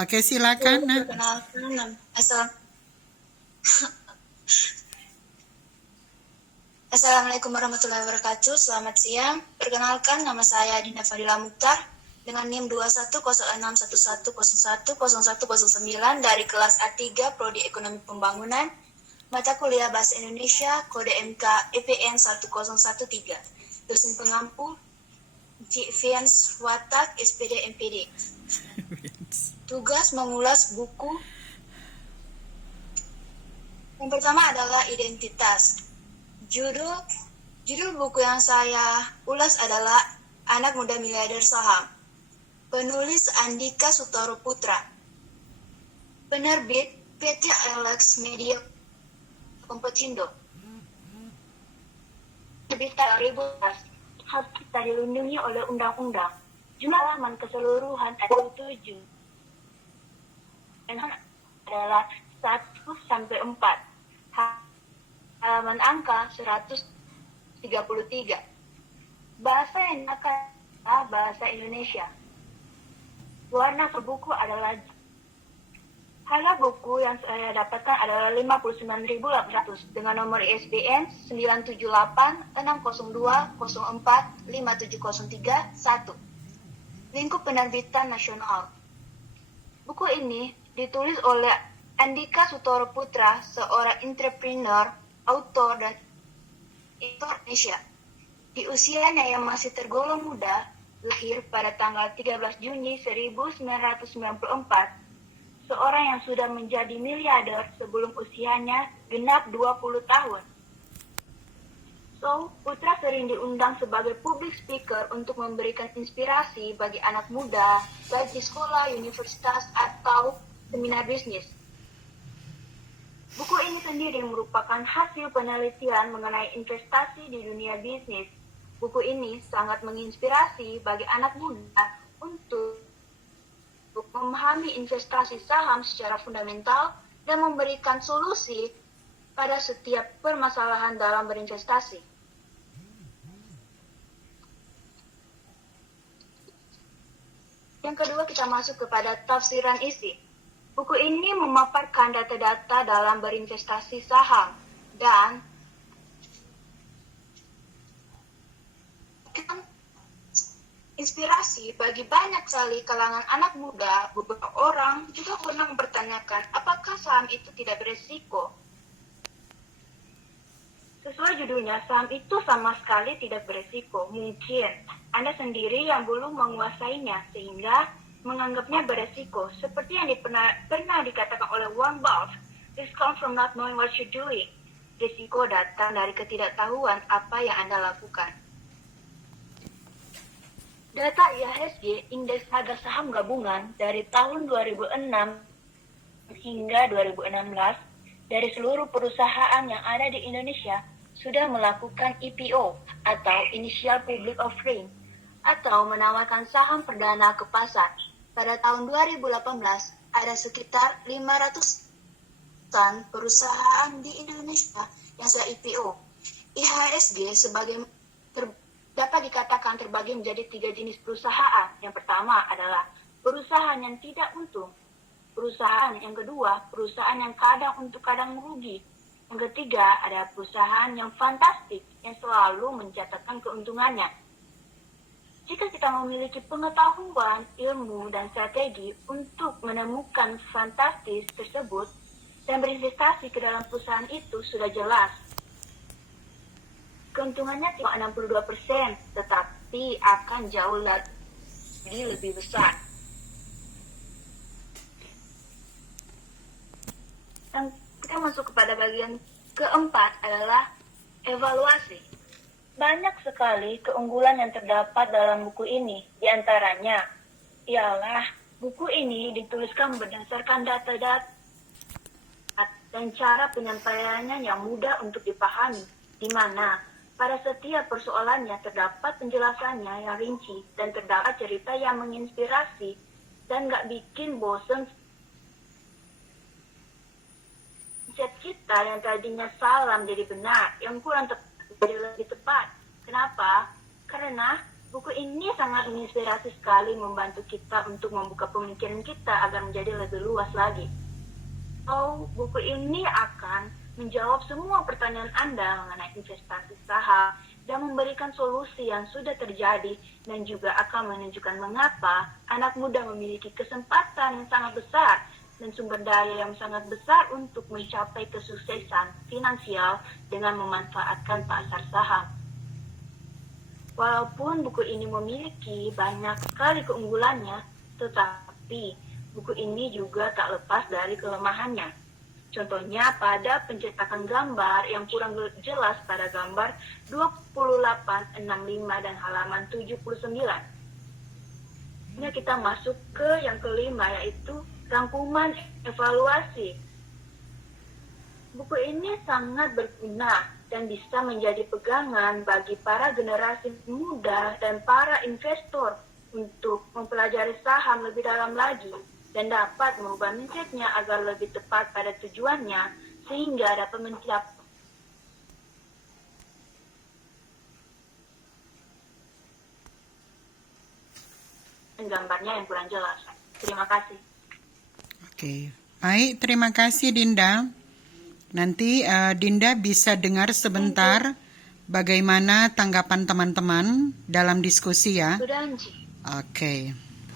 Oke, silakan, Nak. Perkenalkan, Assalamualaikum warahmatullahi wabarakatuh. Selamat siang. Perkenalkan, nama saya Dinda Fadila Mukhtar dengan NIM 210611010109 dari kelas A3 Prodi Ekonomi Pembangunan, mata kuliah Bahasa Indonesia, kode MK EPN 1013. Dosen pengampu Vians Watak, SPD MPD. Tugas mengulas buku. Yang pertama adalah identitas. Judul buku yang saya ulas adalah Anak Muda Miliarder Saham. Penulis Andika Sutoro Putra. Penerbit PT Alex Media Kompetindo. Terbit tahun 2011. Hak kita dilindungi oleh undang-undang. Jumlah halaman keseluruhan ada 7. Adalah 1 sampai 4. Halaman angka 133. Bahasa yang digunakan bahasa Indonesia. Warna buku adalah harga buku yang saya dapatkan adalah 59.800 dengan nomor ISBN 9786020457031. Lingkup penerbitan nasional. Buku ini ditulis oleh Andika Sutoro Putra, seorang entrepreneur, autor dan editor Indonesia. Di usianya yang masih tergolong muda, lahir pada tanggal 13 Juni 1994, seorang yang sudah menjadi miliarder sebelum usianya genap 20 tahun. So, Putra sering diundang sebagai public speaker untuk memberikan inspirasi bagi anak muda, baik di sekolah, universitas, atau seminar bisnis. Buku ini sendiri merupakan hasil penelitian mengenai investasi di dunia bisnis. Buku ini sangat menginspirasi bagi anak muda untuk memahami investasi saham secara fundamental dan memberikan solusi pada setiap permasalahan dalam berinvestasi. Yang kedua, kita masuk kepada tafsiran isi. Buku ini memaparkan data-data dalam berinvestasi saham dan inspirasi bagi banyak sekali kalangan anak muda. Beberapa orang juga pernah mempertanyakan apakah saham itu tidak beresiko. Sesuai judulnya, saham itu sama sekali tidak beresiko. Mungkin Anda sendiri yang belum menguasainya sehingga menganggapnya beresiko. Seperti yang pernah dikatakan oleh Warren Buffett, "Risk comes from not knowing what you're doing." Risiko datang dari ketidaktahuan apa yang Anda lakukan. Data IHSG, Indeks Harga Saham Gabungan, dari tahun 2006 hingga 2016, dari seluruh perusahaan yang ada di Indonesia sudah melakukan IPO atau Initial Public Offering atau menawarkan saham perdana ke pasar. Pada tahun 2018 ada sekitar 500-an perusahaan di Indonesia yang sudah IPO. IHSG dapat dikatakan terbagi menjadi 3 jenis perusahaan. Yang pertama adalah perusahaan yang tidak untung. Perusahaan yang kedua, perusahaan yang kadang untung kadang merugi. Yang ketiga, ada perusahaan yang fantastik yang selalu mencatatkan keuntungannya. Jika kita memiliki pengetahuan, ilmu, dan strategi untuk menemukan fantastis tersebut dan berinvestasi ke dalam perusahaan itu sudah jelas. Keuntungannya cuma 62%, tetapi akan jauh lebih besar. Dan kita masuk kepada bagian keempat adalah evaluasi. Banyak sekali keunggulan yang terdapat dalam buku ini. Di antaranya ialah buku ini dituliskan berdasarkan data-data dan cara penyampaiannya yang mudah untuk dipahami, di mana pada setiap persoalannya terdapat penjelasannya yang rinci dan terdapat cerita yang menginspirasi dan gak bikin bosan. Chat kita yang tadinya salah menjadi benar, yang kurang tepat jadi lebih tepat. Kenapa? Karena Buku ini sangat menginspirasi sekali, membantu kita untuk membuka pemikiran kita agar menjadi lebih luas lagi. Buku ini akan menjawab semua pertanyaan Anda mengenai investasi saham dan memberikan solusi yang sudah terjadi, dan juga akan menunjukkan mengapa anak muda memiliki kesempatan yang sangat besar dan sumber daya yang sangat besar untuk mencapai kesuksesan finansial dengan memanfaatkan pasar saham. Walaupun buku ini memiliki banyak sekali keunggulannya, tetapi buku ini juga tak lepas dari kelemahannya. Contohnya pada pencetakan gambar yang kurang jelas pada gambar 2865 dan halaman 79. Ini kita masuk ke yang kelima, yaitu rangkuman evaluasi. Buku ini sangat berguna dan bisa menjadi pegangan bagi para generasi muda dan para investor untuk mempelajari saham lebih dalam lagi dan dapat mengubah mindsetnya agar lebih tepat pada tujuannya, sehingga dapat mencapai gambarnya yang kurang jelas. Terima kasih. Oke, baik, terima kasih Dinda. Nanti Dinda bisa dengar sebentar bagaimana tanggapan teman-teman dalam diskusi ya. Sudah, Anji. Oke.